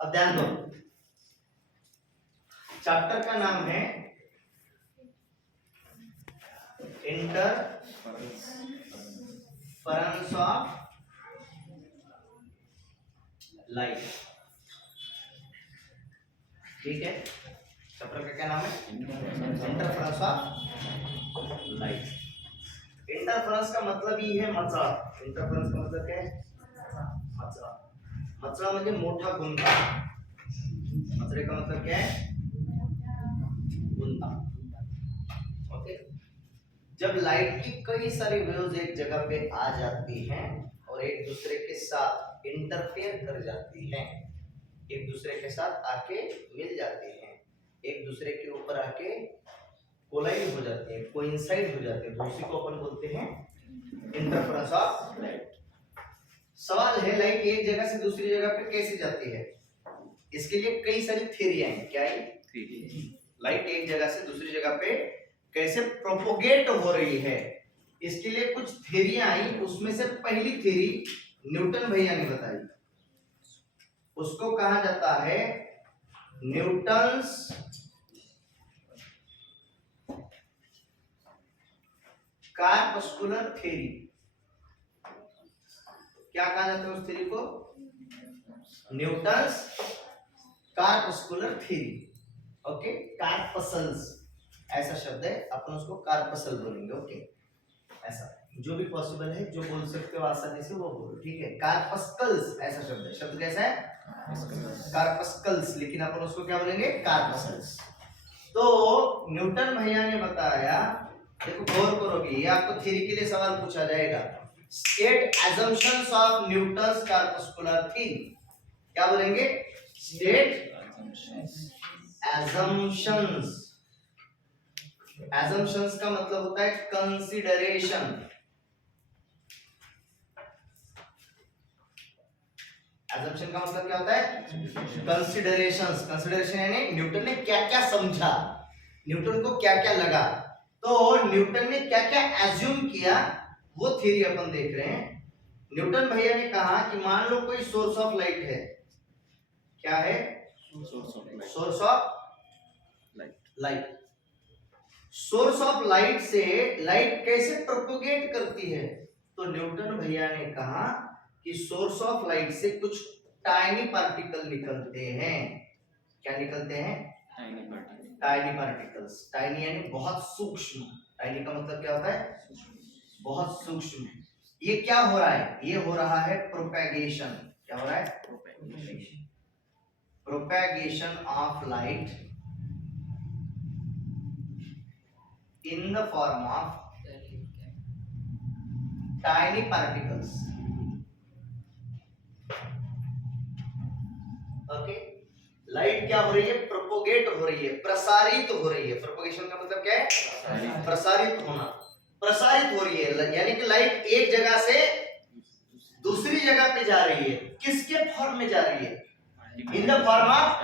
अब ध्यान दो, चैप्टर का नाम है इंटरफेरेंस ऑफ लाइट। ठीक है, चैप्टर का क्या नाम है? Interference of light. इंटरफेरेंस का मतलब ही है मचड़ा। इंटरफेरेंस का मतलब क्या है? मचड़ा। मचड़ा म्हणजे मोठा गुंता। मचड़े का मतलब क्या है? गुंता। ओके, जब लाइट की कई सारी वेव्स एक जगह पे आ जाती हैं और एक दूसरे के साथ इंटरफेयर कर जाती हैं, एक दूसरे के साथ आके मिल जाती हैं, एक दूसरे के ऊपर आके कोलाइड हो जाती है, कोइंसाइड हो जाती है, तो उसी को अपन बोलते हैं इंटरफेरेंस ऑफ लाइट। सवाल है लाइट एक जगह से दूसरी जगह पे कैसे जाती है? इसके लिए कई सारी थ्योरियां हैं। क्या है? लाइट एक जगह से दूसरी जगह पे कैसे प्रोपोगेट हो रही है, इसके लिए कुछ थ्योरियां आई। उसमें से पहली थ्योरी न्यूटन भैया ने बताई, उसको कहा जाता है न्यूटन्स कार्पस्कुलर थ्योरी। क्या कहा जाता है उस थ्योरी को? Newton's corpuscular theory. Okay, corpuscles ऐसा शब्द है, अपन उसको कार्पसल बोलेंगे। ओके, ऐसा जो भी पॉसिबल है, जो बोल सकते हो आसानी से वो बोलो। ठीक है, कार्पस्कल्स ऐसा शब्द है। शब्द कैसा है? कार्पस्कल्स, लेकिन अपन उसको क्या बोलेंगे? कार्पसल्स। तो न्यूटन भैया ने बताया, देखो गौर करोगे, ये आपको थ्योरी के लिए सवाल पूछा जाएगा। State assumptions of Newton's corpuscular theory. क्या बोलेंगे? State assumptions। assumptions का मतलब होता है कंसीडरेशन। assumption का मतलब क्या होता है? कंसीडरेशंस। कंसीडरेशन यानी न्यूटन ने क्या क्या समझा, न्यूटन को क्या क्या लगा, तो न्यूटन ने क्या क्या एज्यूम किया, वो थ्योरी अपन देख रहे हैं। न्यूटन भैया ने कहा कि मान लो कोई सोर्स ऑफ लाइट है। क्या है? Source of light. Source of light से लाइट कैसे प्रोपोगेट करती है? तो न्यूटन भैया ने कहा कि सोर्स ऑफ लाइट से कुछ टाइनी पार्टिकल निकलते हैं। क्या निकलते हैं? Tiny particles. टाइनी यानी बहुत सूक्ष्म। टाइनी का मतलब क्या होता है? बहुत सूक्ष्म। ये क्या हो रहा है? ये हो रहा है प्रोपेगेशन। क्या हो रहा है? Propagation of light in the form of tiny particles. Okay, light क्या हो रही है? प्रोपोगेट हो रही है, प्रसारित हो रही है। प्रोपोगेशन का मतलब क्या है? प्रसारित होना। प्रसारित हो रही है, यानी कि लाइट एक जगह से दूसरी जगह पे जा रही है। किसके फॉर्म में जा रही है? इन the form of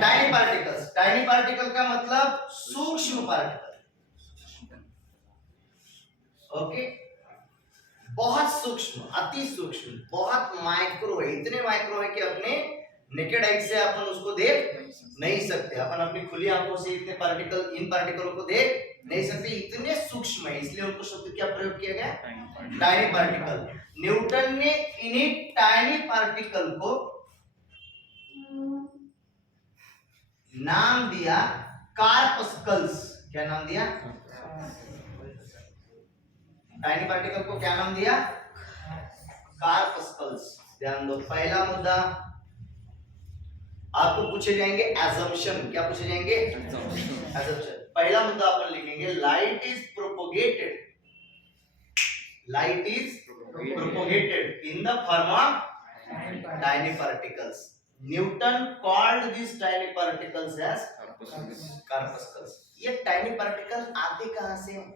tiny particles. Tiny particle का मतलब सूक्ष्म पार्टिकल। ओके, बहुत सूक्ष्म, अति सूक्ष्म, बहुत माइक्रो है। इतने माइक्रो है कि अपने नेकेड आई से अपन उसको देख नहीं सकते। अपन अपनी खुली आंखों से इतने पार्टिकल, इन पार्टिकलों को देख नहीं सकते, इतने सूक्ष्म है। इसलिए उनको शब्द क्या प्रयोग किया गया? Tiny particle. न्यूटन ने इन्हीं टाइनी पार्टिकल को नाम दिया कार्पस्कल्स। क्या नाम दिया? टाइनी पार्टिकल को क्या नाम दिया? कार्पस्कल्स। ध्यान दो, पहला मुद्दा आपको पूछे जाएंगे assumption। क्या पूछे जाएंगे? assumption। पहला मुद्दा अपन लिखेंगे light is propagated. Light is propagated in the form of tiny particles. Newton called this tiny particles as corpuscles. ये टाइनी पार्टिकल्स आते कहां से हैं?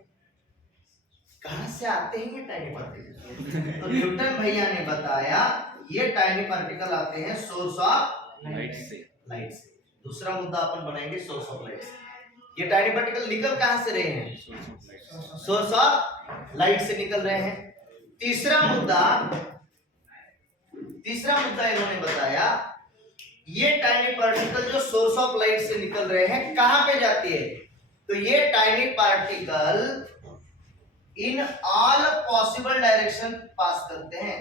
कहां से आते हैं ये टाइनी पार्टिकल? तो न्यूटन भैया ने बताया ये टाइनी पार्टिकल आते हैं सोर्स ऑफ लाइट से। दूसरा मुद्दा अपन बनाएंगे सोर्स ऑफ लाइट से। ये टाइनी पार्टिकल निकल कहां से रहे हैं? सोर्स ऑफ लाइट से निकल रहे हैं। तीसरा मुद्दा इन्होंने बताया ये टाइनी पार्टिकल जो सोर्स ऑफ लाइट से निकल रहे हैं कहां पे जाती है? तो ये tiny particle in all possible direction pass करते हैं।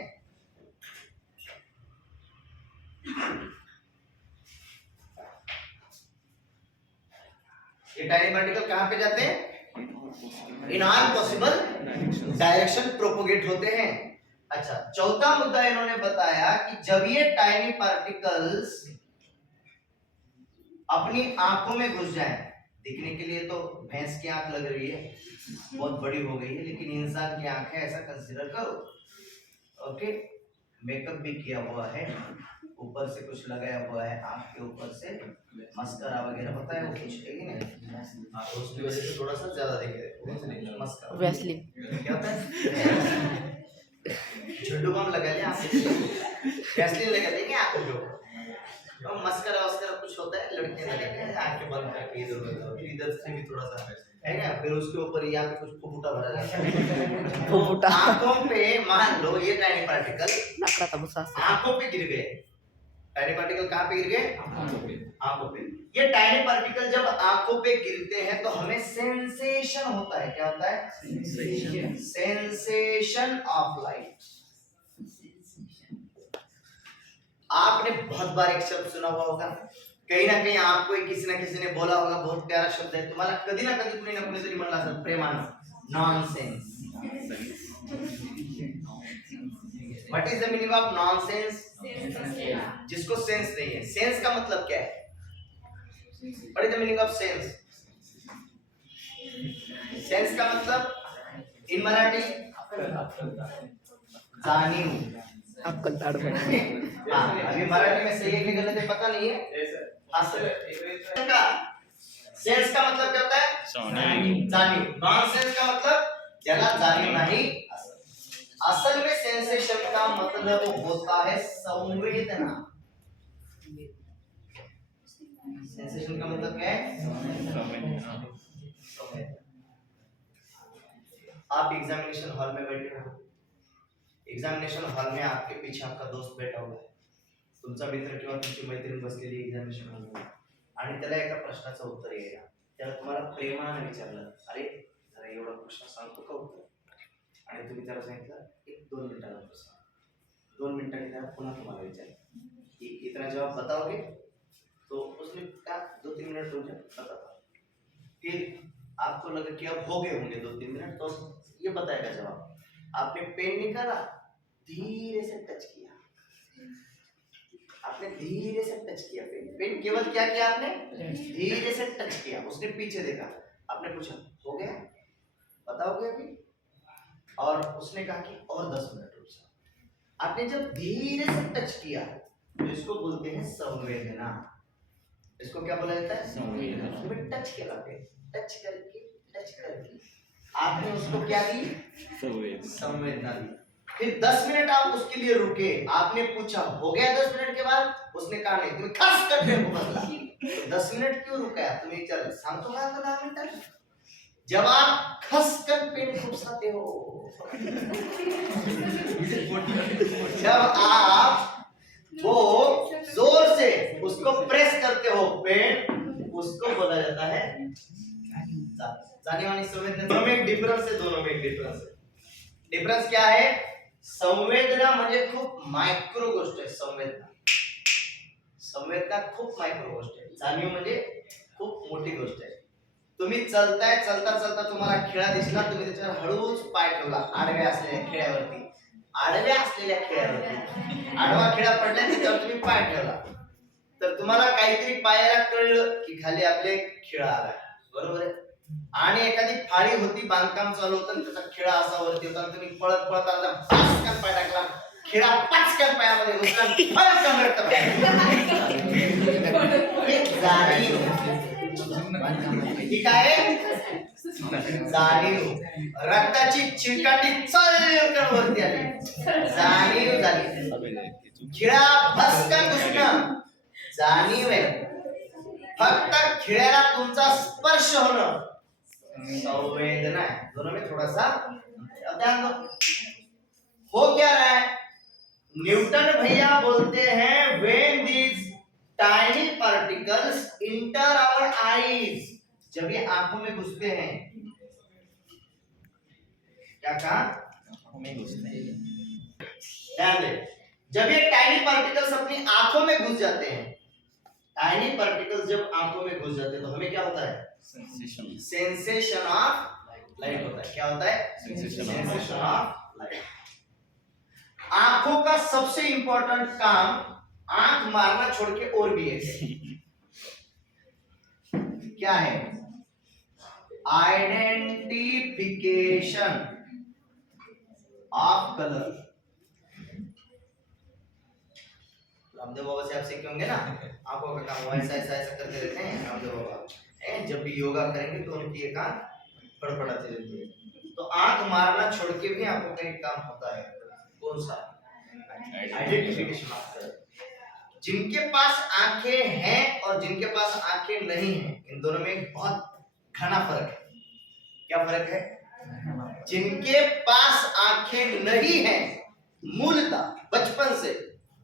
ये टाइनी पार्टिकल कहां पे जाते हैं? In all possible direction propagate होते हैं। अच्छा, चौथा मुद्दा इन्होंने बताया कि जब ये टाइनी पार्टिकल्स अपनी आंखों में घुस जाएं, दिखने के लिए तो भैंस की आंख लग रही है, बहुत बड़ी हो गई है, लेकिन इंसान की आंख है ऐसा कंसीडर करो। ओके, मेकअप भी किया हुआ है, ऊपर से कुछ लगाया हुआ है आंख के ऊपर से, मस्करा वगैरह होता है वो कुछ है कि नहीं, हाँ, तो उसकी वजह से थोड़ा सा ज्यादा दिख रहा है मस्करा, वैसलीन क्या होता है, झुंडू बम लगा लिया आप, वैसलीन लगा देंगे आपको जो तो मस्करा वस्करा कुछ होता है, लड़कियां लगाती हैं आंखें बंद करके इधर से भी थोड़ा सा है ना, फिर उसके ऊपर यहाँ पे कुछ फुफुटा भरा जाता है, फुफुटा आंखों पे, मान लो ये टाइनी पार्टिकल आंखों पे गिर गए, टाइनी पार्टिकल कहाँ पे गिर गए? आंखों पे। ये टाइनी पार्टिकल जब आंखों पे गिरते हैं तो हमें सेंसेशन होता है, क्या होता है? Sensation of light. आपने बहुत बार एक शब्द सुना हुआ होगा, कहीं ना कहीं आपको किसी ना किसी ने बोला होगा, बहुत प्यारा शब्द है, तुम्हाला कधी ना कधी कुणी ना कुणीतरी म्हणला असेल, प्रेमानं, nonsense. What is the meaning of nonsense? जिसको सेंस नहीं है। सेंस का मतलब क्या है? What is the meaning of sense? Sense का मतलब इन मराठी जाणीव, अक्कल ताड़ में। हाँ, अभी मराठी में सही है कि गलत है पता नहीं है। हाँ सर, सेंस का मतलब क्या होता है? जाणीव। नॉन सेंस का मतलब ज्यादा जाणीव नहीं। असल में सेंसेशन का मतलब होता है संवेदना। सेंसेशन का मतलब क्या है? आप एग्जामिनेशन हॉल में बैठे हो, एग्जामिनेशन हॉल में आपके पीछे आपका दोस्त बैठा हुआ है, तुमचा मित्र किंवा तुमची मैत्रीण बसलेली एग्जामिनेशन हॉलमध्ये, आणि त्याला एका प्रश्नाचं उत्तर येईल, त्याला तुम्हाला प्रेमाने विचारलं, अरे जरा एवढा प्रश्न सांगतो का उत्तर, आणि तुम्ही त्याला सांगितलं एक 2 मिनिटानंतर सांग। 2 मिनिटांनी त्याला पुन्हा तुम्हाला विचारलं कि इतना जवाब बताओगे? तो उसने कहा 2-3 मिनट रुक जाओ, बताता। फिर आपको लगा कि अब हो गए होंगे 2-3 मिनट, तो ये बताएगा जवाब। आपने पेन निकाला, धीरे से टच किया, आपने धीरे से टच किया, पेन केवल क्या किया आपने? धीरे से टच किया। उसने पीछे देखा, आपने पूछा हो गया, बताओगे अभी? और उसने कहा कि और 10 मिनट रुक जाओ। आपने जब धीरे से टच किया तो इसको बोलते हैं संवेदना। इसको क्या बोला जाता है? संवेदना। टच किया, टच करके आपने उसको क्या दी? संवेदना दी। फिर 10 मिनट आप उसके लिए रुके, आपने पूछा हो गया 10 मिनट के बाद? उसने कहा नहीं, तुम्हें खस करके बदला। 10 मिनट क्यों रुका? तुम्हें चल सांगतो का 10 मिनट? जब आप खस कर पेन खुपसाते हो, जब आप वो जोर से उसको प्रेस करते हो पेन, उसको बोला जाता है जाने वाली संवेदना। दोनों में एक डिफरेंस है, दोनों में एक डिफरेंस है। डिफरेंस क्या है? संवेदना म्हणजे खूप मायक्रो गोष्ट आहे। संवेदना खूप मायक्रो गोष्ट आहे, जाणीव म्हणजे खूप मोठी गोष्ट आहे। तुम्ही चलता चलता तुम्हाला खिळा दिसला, तुम्ही त्याच्यावर हळूच पाय ठेवला आडव्या असलेल्या खिळ्यावरती, आडवा खिळा पडला त्याच्यावर तुम्ही पाय ठेवला, तर तुम्हाला काहीतरी पायाला कळलं की खाली आपले खिळा आला, बरोबर आहे? आणि एखादी फाळी होती, बांधकाम चालू होतं, त्याचा खिळा असा वरती होता, तुम्ही पळत आला, पटकन पाय टाकला, खिळा पटकन पायामध्ये घुसला, पटकन रक्त ठीक आहे? जाणीव, रक्ताची चिकाटी चलकन वरती आली, जाणीव झाली। खिळा भस्कन घुसणं जाणीव आहे, फक्त खिळ्याला तुमचा स्पर्श होणं संवेदना है। दोनों में थोड़ा सा ध्यान दो। हो क्या रहा है? न्यूटन भैया बोलते हैं when this particles enter our eyes, जब ये आंखों में घुसते हैं, क्या कहा, आंखों में घुसते हैं, ध्यान दे, जब ये टाइनी पार्टिकल्स अपनी आंखों में घुस जाते हैं, टाइनी पार्टिकल्स जब आंखों में घुस जाते हैं तो हमें क्या होता है, सेंसेशन ऑफ लाइट होता है। क्या होता है, सेंसेशन ऑफ लाइट। आंखों का सबसे इंपॉर्टेंट काम आंख मारना छोड़ के और भी है, क्या है, identification of colour. Ramdev Baba से आप सीखे होंगे ना, आंखों का काम ऐसा ऐसा ऐसा करते रहते हैं रामदेव बाबा, जब भी योगा करेंगे तो उनकी एक आंख फड़फड़ाती रहती है। तो आंख मारना छोड़ के भी आंखों का एक काम होता है, कौन सा, आइडेंटिफिकेशन ऑफ कलर। जिनके पास आंखें हैं और जिनके पास आंखें नहीं हैं, इन दोनों में बहुत घना फर्क है। क्या फर्क है, जिनके पास आंखें नहीं हैं, मूलतः बचपन से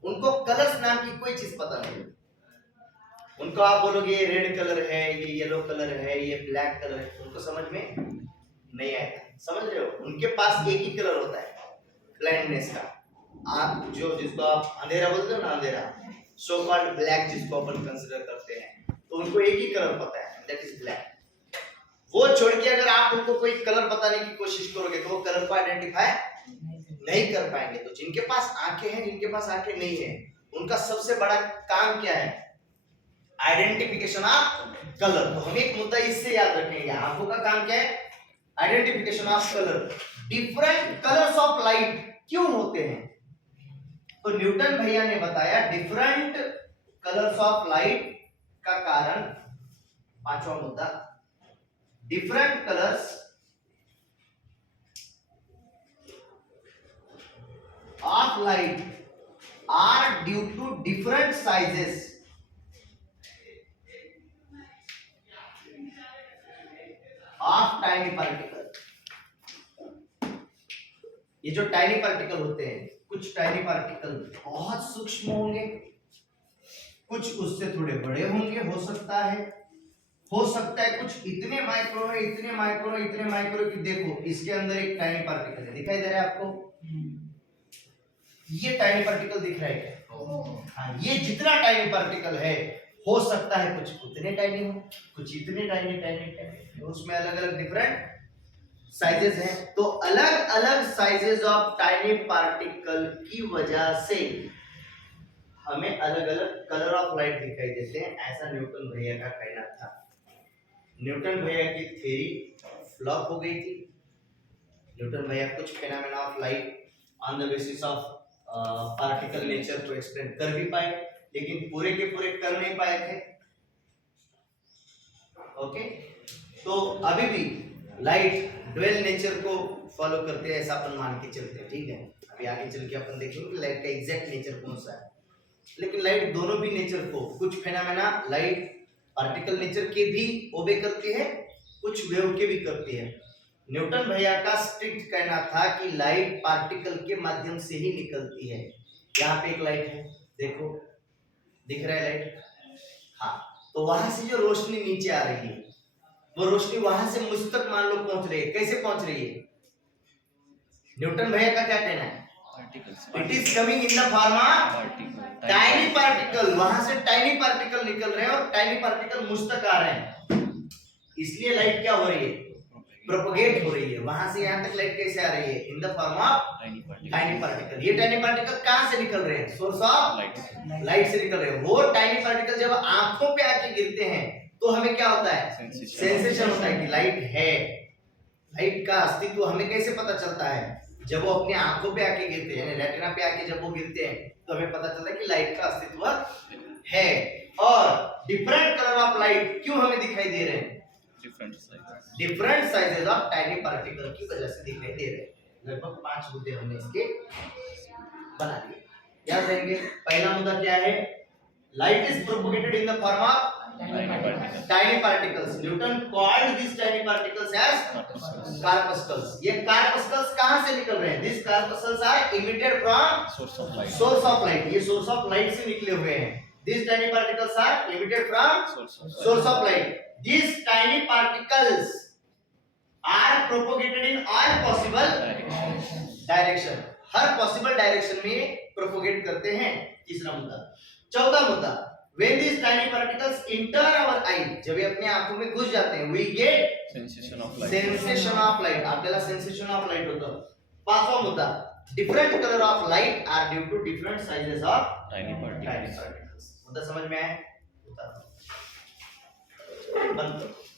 उनको कलर्स नाम की कोई चीज पता नहीं। उनको आप बोलोगे ये रेड कलर है, ये येलो कलर है, ये ब्लैक कलर है, उनको समझ में नहीं आएगा। समझ रहे हो, उनके पास एक ही कलर होता है, ब्लाइंडनेस का। आप जो जिसको आप अंधेरा बोलते हो ना, अंधेरा, सो कॉल्ड ब्लैक जिसको अपन कंसीडर करते हैं, तो उनको एक ही कलर पता है, दैट इज ब्लैक। वो छोड़ के अगर आप उनको कोई कलर बताने की कोशिश करोगे तो वो कलर को आइडेंटिफाई नहीं कर पाएंगे। तो जिनके पास आंखें हैं, जिनके पास आंखें नहीं है, उनका सबसे बड़ा काम क्या है, आइडेंटिफिकेशन ऑफ कलर। तो हम एक मुद्दा इससे याद रखेंगे, आंखों का काम क्या है, identification of colour. Different colours of light क्यों होते हैं, तो न्यूटन भैया ने बताया डिफरेंट कलर्स ऑफ लाइट का कारण, पांचवा मुद्दा, different colours of light are due to different sizes of tiny particle. ये जो टाइनी पार्टिकल होते हैं, कुछ टाइनी पार्टिकल बहुत सूक्ष्म होंगे, कुछ उससे थोड़े बड़े होंगे, हो सकता है कुछ इतने माइक्रो है, इतने माइक्रो है, इतने माइक्रो कि देखो इसके अंदर एक टाइनी पार्टिकल है, दिखाई दे रहा है आपको, ये टाइनी पार्टिकल दिख रहा है क्या, हाँ, ये जितना टाइनी पार्टिकल है, हो सकता है कुछ उतने टाइनी हो, कुछ इतने टाइनी टाइनी, उसमें अलग अलग डिफरेंट साइजेस हैं। तो अलग अलग साइजेस ऑफ टाइनी पार्टिकल की वजह से हमें अलग अलग कलर ऑफ लाइट दिखाई देते हैं, ऐसा न्यूटन भैया का कहना था। न्यूटन भैया की थ्योरी फ्लॉप हो गई थी। न्यूटन भैया कुछ phenomena of light on the basis of particle nature को एक्सप्लेन कर भी पाए, लेकिन पूरे के पूरे कर नहीं पाए थे। ओके, तो अभी भी लाइट ड्वेल नेचर को फॉलो करते हैं, ऐसा अपन मान के चलते हैं, ठीक है। अभी आगे चल के अपन देखेंगे लाइट का एग्जैक्ट नेचर कौन सा है, लेकिन लाइट दोनों भी नेचर को, कुछ फेनोमेना लाइट पार्टिकल नेचर के भी ओबे करती है, कुछ वेव के भी करती है। न्यूटन भैया का स्ट्रिक्ट कहना था कि लाइट पार्टिकल के माध्यम से ही निकलती है। यहाँ पे एक लाइट है, देखो दिख रहा है लाइट, हाँ, तो वहां से जो रोशनी नीचे आ रही है, वो रोशनी वहां से मुझ तक मान लो पहुंच रही है। कैसे पहुंच रही है, न्यूटन भैया का क्या कहना है, it is coming in the form of tiny particle. वहां से टाइनी पार्टिकल निकल रहे हैं और टाइनी पार्टिकल मुझ तक आ रहे हैं, इसलिए लाइट क्या हो रही है, प्रोपगेट हो रही है। वहां से यहाँ तक लाइट कैसे आ रही है, इन the form of tiny particle. ये टाइनी पार्टिकल कहां से निकल रहे हैं, सोर्स ऑफ लाइट से निकल रहे हैं। वो टाइनी पार्टिकल जब आंखों पे आके गिरते हैं तो हमें क्या होता है, सेंसेशन होता है कि लाइट है। लाइट का अस्तित्व हमें कैसे पता चलता है, जब वो अपने आंखों पे आके गिरते हैं, रेटिना पे आके जब वो गिरते हैं तो हमें पता चलता है कि लाइट का अस्तित्व है। और डिफरेंट कलर ऑफ लाइट क्यों हमें दिखाई दे रहे हैं, different sizes of tiny particle की वजह से दिखाई दे रहे हैं। लगभग 5 मुद्दे हमने इसके बना लिए, याद रहेंगे। पहला मुद्दा क्या है, light is propagated in the form of tiny particles. Newton called these tiny particles as corpuscles. ये corpuscles कहाँ से निकल रहे हैं, these corpuscles are emitted from source of light. ये source of light से निकले हुए हैं। These tiny particles are emitted from source of light. These tiny particles are propagated in all possible direction. Her possible direction में propagate करते हैं. तीसरा मुद्दा. चौथा मुद्दा, when these tiny particles enter our eye, जब ये अपने आंखों में घुस जाते हैं, we get sensation of light. आपल्याला sensation of light होतं. पाचवा मुद्दा, different color of light are due to different sizes of tiny particles. मुद्दा समझ में आया? बंद करो.